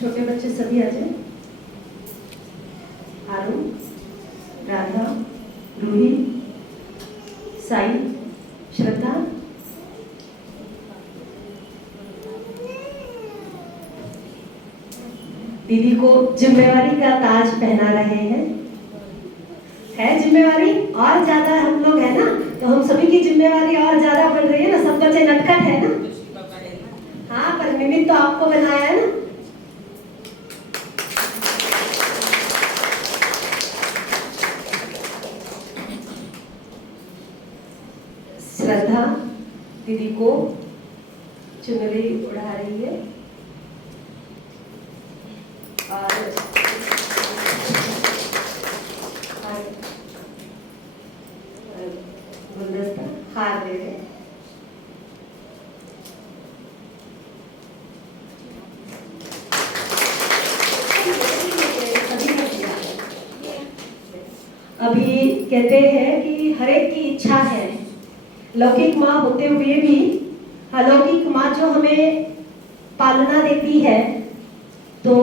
छोटे बच्चे सभी आ जाए। आरुण, राधा, रूही, साई, श्रद्धा। दीदी को जिम्मेवारी का ताज पहना रहे हैं। है जिम्मेवारी और ज्यादा हम लोग है ना, तो हम सभी की जिम्मेवारी और ज्यादा बढ़ रही है ना। सब बच्चे नटखट है ना। हाँ, पर निमित्त तो आपको बनाया है ना। श्रद्धा दीदी को चुनरी उड़ा रही है और गुलदस्ता हार दे रहे। अभी कहते हैं कि हर एक की इच्छा है, लौकिक माँ होते हुए भी अलौकिक माँ जो हमें पालना देती है, तो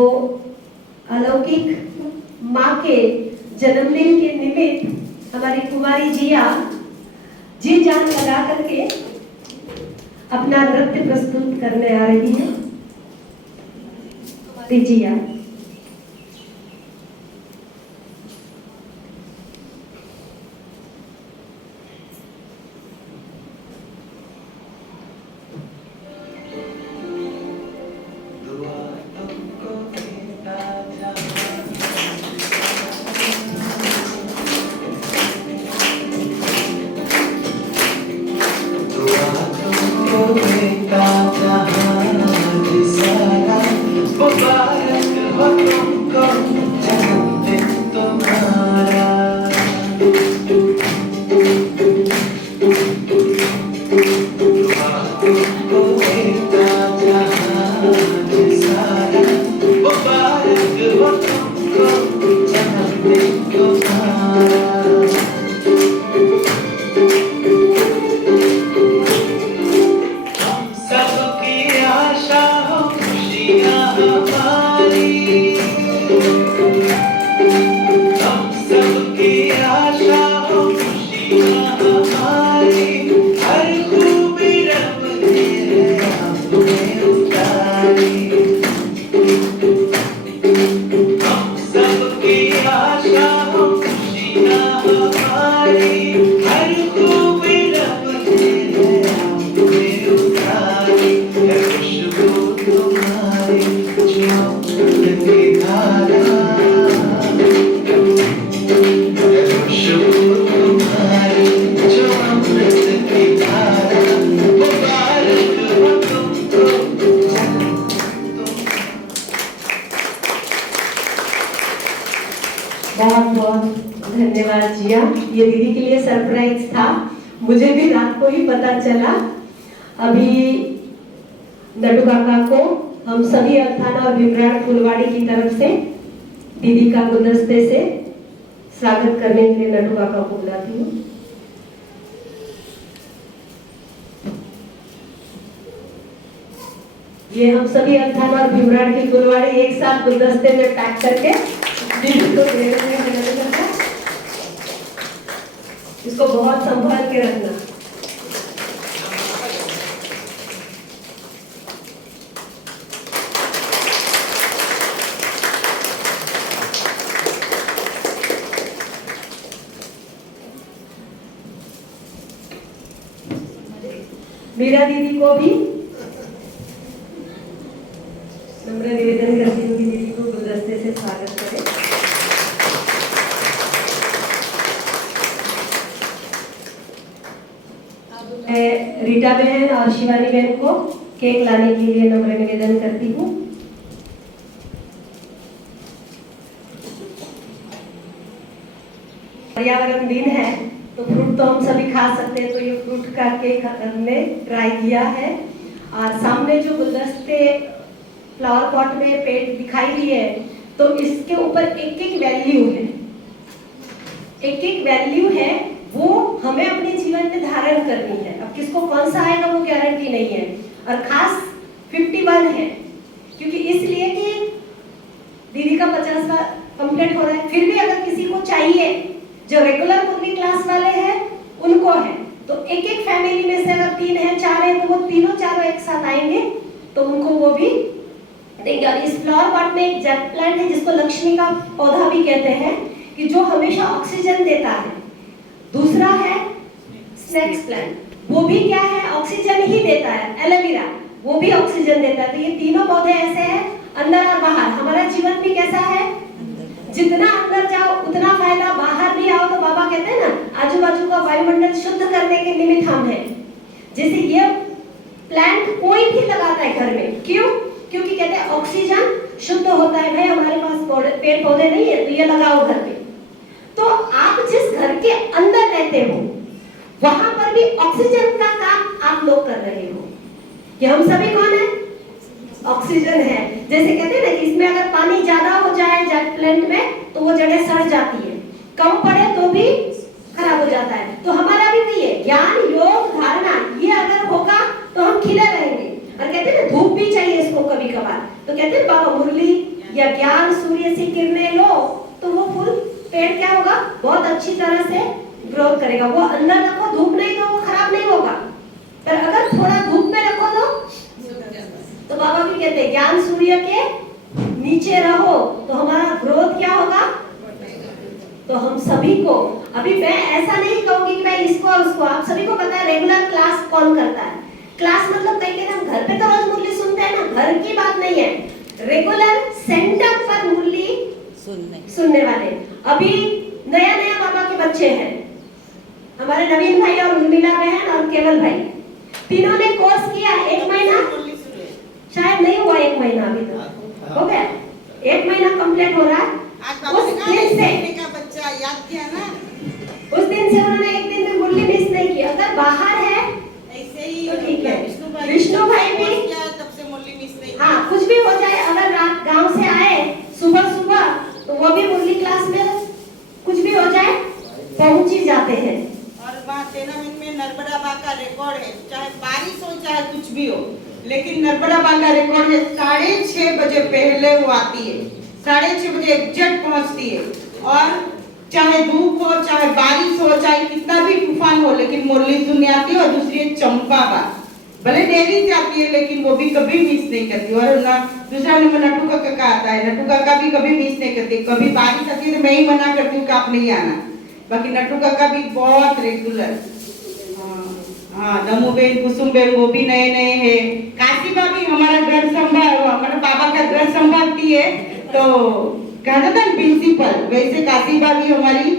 अलौकिक माँ के जन्मदिन के निमित्त हमारी कुमारी जिया जी जान लगा करके अपना नृत्य प्रस्तुत करने आ रही है। जिया बहुत बहुत धन्यवाद जिया। ये दीदी के लिए सरप्राइज था, मुझे भी रात को ही पता चला। अभी नटू काका को हम सभी अल्थाना और विमराट फुलवाड़ी की तरफ से दीदी का गुलदस्ते से स्वागत करने के लिए नटू काका को बुलाती हूँ। ये हम सभी अल्थाना और विमराट की फुलवाड़ी एक साथ गुलदस्ते में पैक करके दीदी को दे रहे हैं। इसको बहुत संभाल के रखना। मीरा दीदी को भी नम्र निवेदन करती हूँ कि दीदी को गुलदस्ते से स्वागत करें। मैं रीटा बहन और शिवानी बहन को केक लाने के लिए नम्र निवेदन करती हूँ। पर्यावरण दिन है तो फ्रूट तो हम सभी खा सकते हैं, तो ये फ्रूट का केक हमने ट्राई किया है। और सामने जो गुलदस्ते फ्लावर पॉट में पेड़ दिखाई दिए, तो इसके ऊपर एक एक वैल्यू है, एक एक वैल्यू है, वो हमें अपने जीवन में धारण करनी है। अब किसको कौन सा आएगा वो गारंटी नहीं है। और खास 51 है, क्योंकि इसलिए कि दीदी का 50वां कंप्लीट हो रहा है, फिर भी अगर किसी को चाहिए जो रेगुलर मुरली क्लास वाले हैं उनको है, तो एक एक फैमिली में से अगर 3 है 4 है तो वो तीनों चारों एक साथ आएंगे तो उनको वो भी देंगे। और इस फ्लावर पॉट में एक जेट प्लांट है जिसको लक्ष्मी का पौधा भी कहते हैं, कि जो हमेशा ऑक्सीजन देता है। दूसरा है स्नेक्स प्लांट, वो भी क्या है, ऑक्सीजन ही देता है। एलोवेरा, वो भी ऑक्सीजन देता है। तो ये तीनों पौधे ऐसे हैं, अंदर और बाहर। हमारा जीवन भी कैसा है, जितना अंदर जाओ उतना फायदा, बाहर भी आओ तो बाबा कहते हैं ना, आजू बाजू का वायुमंडल शुद्ध करने के निमित्त हम हैं। जैसे ये प्लांट कोई भी लगाता है घर में, क्यों? क्योंकि कहते हैं ऑक्सीजन शुद्ध होता है। भाई हमारे पास पेड़ पौधे नहीं है तो ये लगाओ घर पे। तो आप जिस घर के अंदर रहते हो वहां पर भी ऑक्सीजन का काम आप लोग कर रहे हो। कि हम सभी कौन है, ऑक्सीजन है। जैसे कहते हैं ना कि इसमें अगर पानी ज्यादा हो जाए जेट प्लांट में तो वो जड़ें सड़ जाती है, कम पड़े तो भी खराब हो जाता है। तो हमारा भी वही है, ज्ञान योग धारणा ये अगर होगा तो हम खिले रहेंगे। और कहते हैं ना धूप भी चाहिए इसको कभी कभार, तो कहते हैं बाबा मुरली या ज्ञान सूर्य से किरणें लो तो वो फूल पेड़ क्या होगा, बहुत अच्छी तरह से ग्रोथ करेगा। वो अंदर रखो, धूप नहीं तो वो खराब नहीं होगा, पर अगर थोड़ा धूप में रखो तो बाबा भी कहते हैं ज्ञान सूर्य के नीचे रहो तो हमारा ग्रोथ क्या होगा। तो हम सभी को, अभी मैं ऐसा नहीं कहूंगी कि मैं इसको और उसको, आप सभी को पता है रेगुलर क्लास कौन करता है। क्लास मतलब कहीं हम घर पे तो रोज मुरली सुनते हैं ना, घर की बात नहीं है, रेगुलर सेंटर पर मुरली सुनने वाले। अभी नया नया बाबा के बच्चे हैं, हमारे नवीन भाई और उर्मिला बहन और केवल भाई, तीनों ने कोर्स किया 1 महीना, शायद नहीं हुआ 1 महीना, अभी तो हो गया 1 महीना कंप्लीट हो रहा है। उस दिन से का बच्चा याद किया ना, उस दिन से उन्होंने एक दिन भी मुरली मिस नहीं की। अगर बाहर है ऐसे ही तो ठीक है, विष्णु भाई भी क्या तब से मुरली मिस नहीं। हाँ, कुछ भी हो जाए, अगर रात गांव से आए सुबह सुबह तो वो भी मुरली क्लास में कुछ भी हो जाए पहुंच ही जाते हैं। और वहाँ तेनामिन में नर्मदा बा का रिकॉर्ड है, चाहे बारिश हो चाहे कुछ भी हो, लेकिन नर्मदा बा का रिकॉर्ड है 6:30 बजे पहले वो आती है, 6:30 बजे एग्जैक्ट पहुंचती है। और चाहे धूप हो चाहे बारिश हो चाहे कितना भी तूफान हो, लेकिन मुरली सुनने आती है। और दूसरी है चंपा बा, भले देरी से आती है लेकिन वो भी कभी मिस नहीं करती। और ना दूसरा नंबर नट्टू काका आता है, नट्टू काका भी कभी मिस नहीं करती। कभी बारिश आती है तो मैं ही मना करती हूँ कि आप नहीं आना, बाकी नट्टू काका भी बहुत रेगुलर। हाँ, दमू बेन कुसुम बेन वो भी नए नए हैं। काशीबा भी हमारा घर संभाल, हमारे बाबा का घर संभालती है, तो कहना था प्रिंसिपल, वैसे काशीबा भी हमारी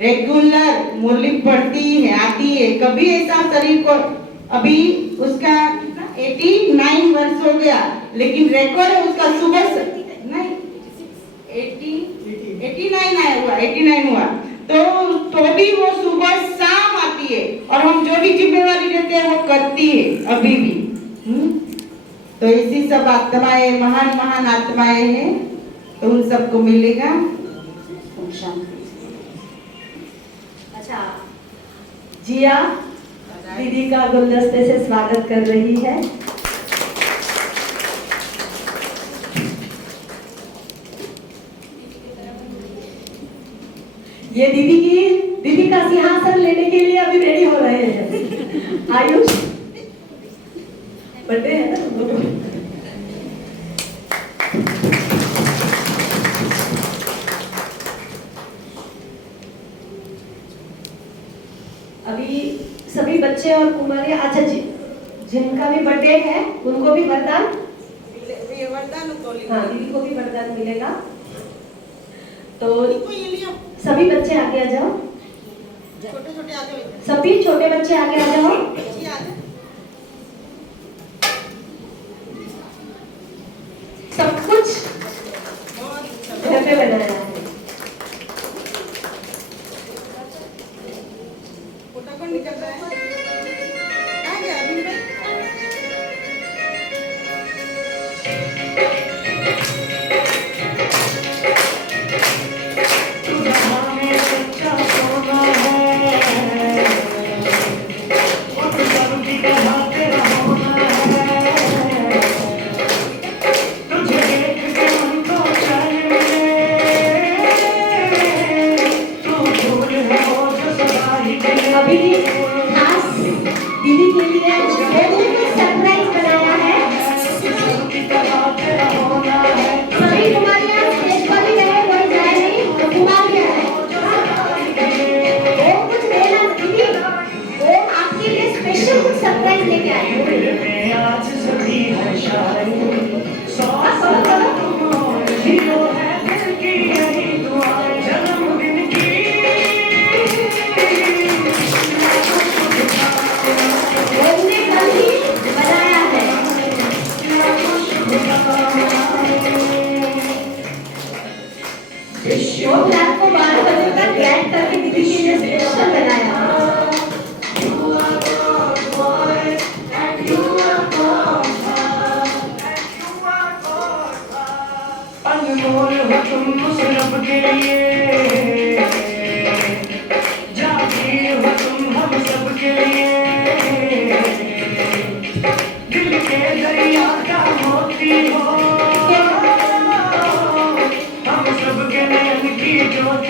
रेगुलर मुरली पढ़ती है, आती है। कभी ऐसा शरीर को, अभी उसका 89 वर्ष हो गया, लेकिन रिकॉर्ड है उसका सुबह नहीं 89 आया हुआ, 89 हुआ, तो भी वो सुबह शाम आती है। और हम जो भी जिम्मेवारी लेते हैं वो करती है अभी भी। तो इसी सब आत्माएं, महान महान आत्माएं हैं, तो उन सबको मिलेगा शांति। अच्छा, जिया दीदी का गुलदस्ते से स्वागत कर रही है। ये दीदी का सिंहासन लेने के लिए अभी रेडी हो रहे हैं। आयुष बर्थडे है ना, अभी सभी बच्चे और कुमारी, अच्छा जी जिनका भी बर्थडे है उनको भी वरदान, हाँ दीदी को भी वरदान मिलेगा। तो सभी बच्चे आगे आ जाओ, छोटे छोटे आ जाओ, सभी छोटे बच्चे आगे आ जाओ। सब कुछ घर पे बनाया है। फोटो कौन निकल रहा है? कहाँ गया अभी भाई?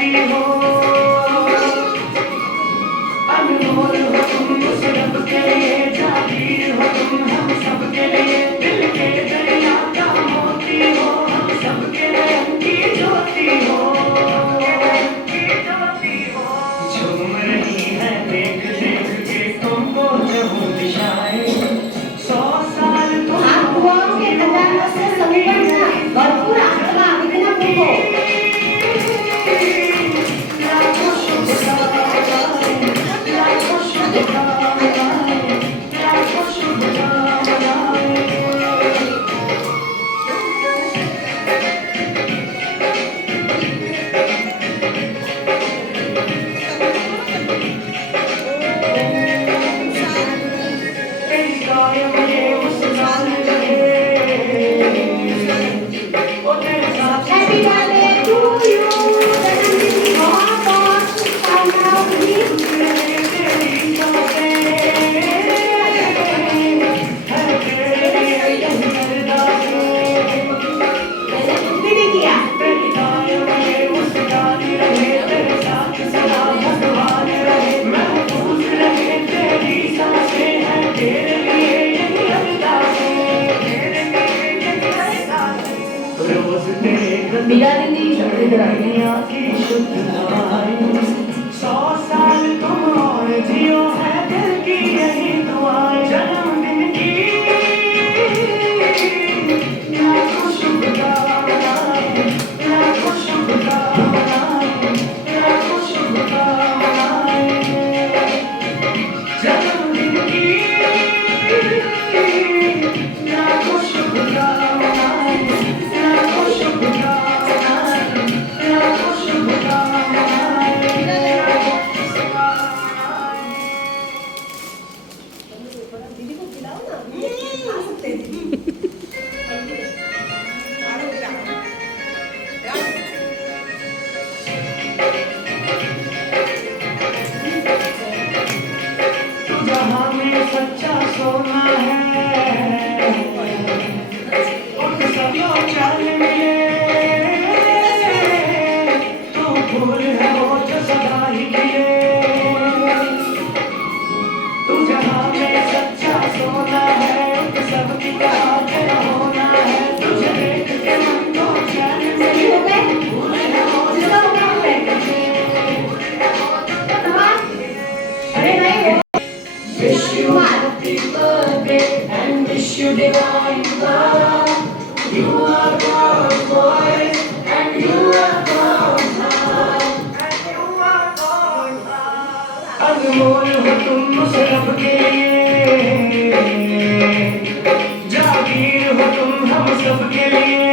मोती हो, अनमोल हो तुम उस रब के लिए, जागीर हो तुम हम सब के लिए, दिल के दरिया का मोती हो, हम सब के नयन की ज्योति हो, झूम रही है देख देख के तुमको चहुँ दिशाएं, 100 साल तुम आप दुआओं के खजानों से संपन्न भरपूर आत्मा विघ्न को लाखों शुभकामनाएं, लाखों शुभकामनाएं, लाखों शुभकामनाएं। तेरी कायम ये मुस्कान रहे, ओ तेरे साथ हैप्पी बर्थडे टू यू जन्मदिन की बहुत बहुत शुभकामनाएं होगी रहे तेरी सांसें, हर तेरे लिए यही अरदासें। मैंने कुछ भी नहीं किया तेरी कायम ये मुस्कान रहे, तेरे साथ सदा भगवान रहे, महफूज रहे तेरी सांसें, है तेरे लिए यही अरदासें, तेरे लिए यही अरदासें। रोज तेरे मीरा दीदी इधर आइए दुनिया की शुद्ध दवाई, 100 साल तुम और जियो है दिल की यही दुआ, जन्मदिन की लाखों शुभकामनाएं, लाखों शुभकामनाएं, लाखों शुभकामनाएं, जन्मदिन की लाखों शुभकामनाएं, लाखों शुभकामनाएं, लाखों शुभकामनाएं, लाखों शुभकामनाएं। दीदी को खिलाओ ना खा सकते हैं दीदी तू जहाँ में सच्चा सोना है, उन सदियों चाल मिले, तू फूल है वो जो सदा ही खिले, तू जहाँ में सच्चा सोना है, उन सबकी तरह तेरा होना है, तुझे देख के मन को चैन सही मिले, हो गए फूल है वो जो जिसका सदा मुकाम है अरे नहीं वो Wish you happy birthday and wish you divine love. You are God's voice and you are God's heart. And you are God's heart. अनमोल हो तुम उस रब के लिए, जागीर हो तुम हम सब के लिए,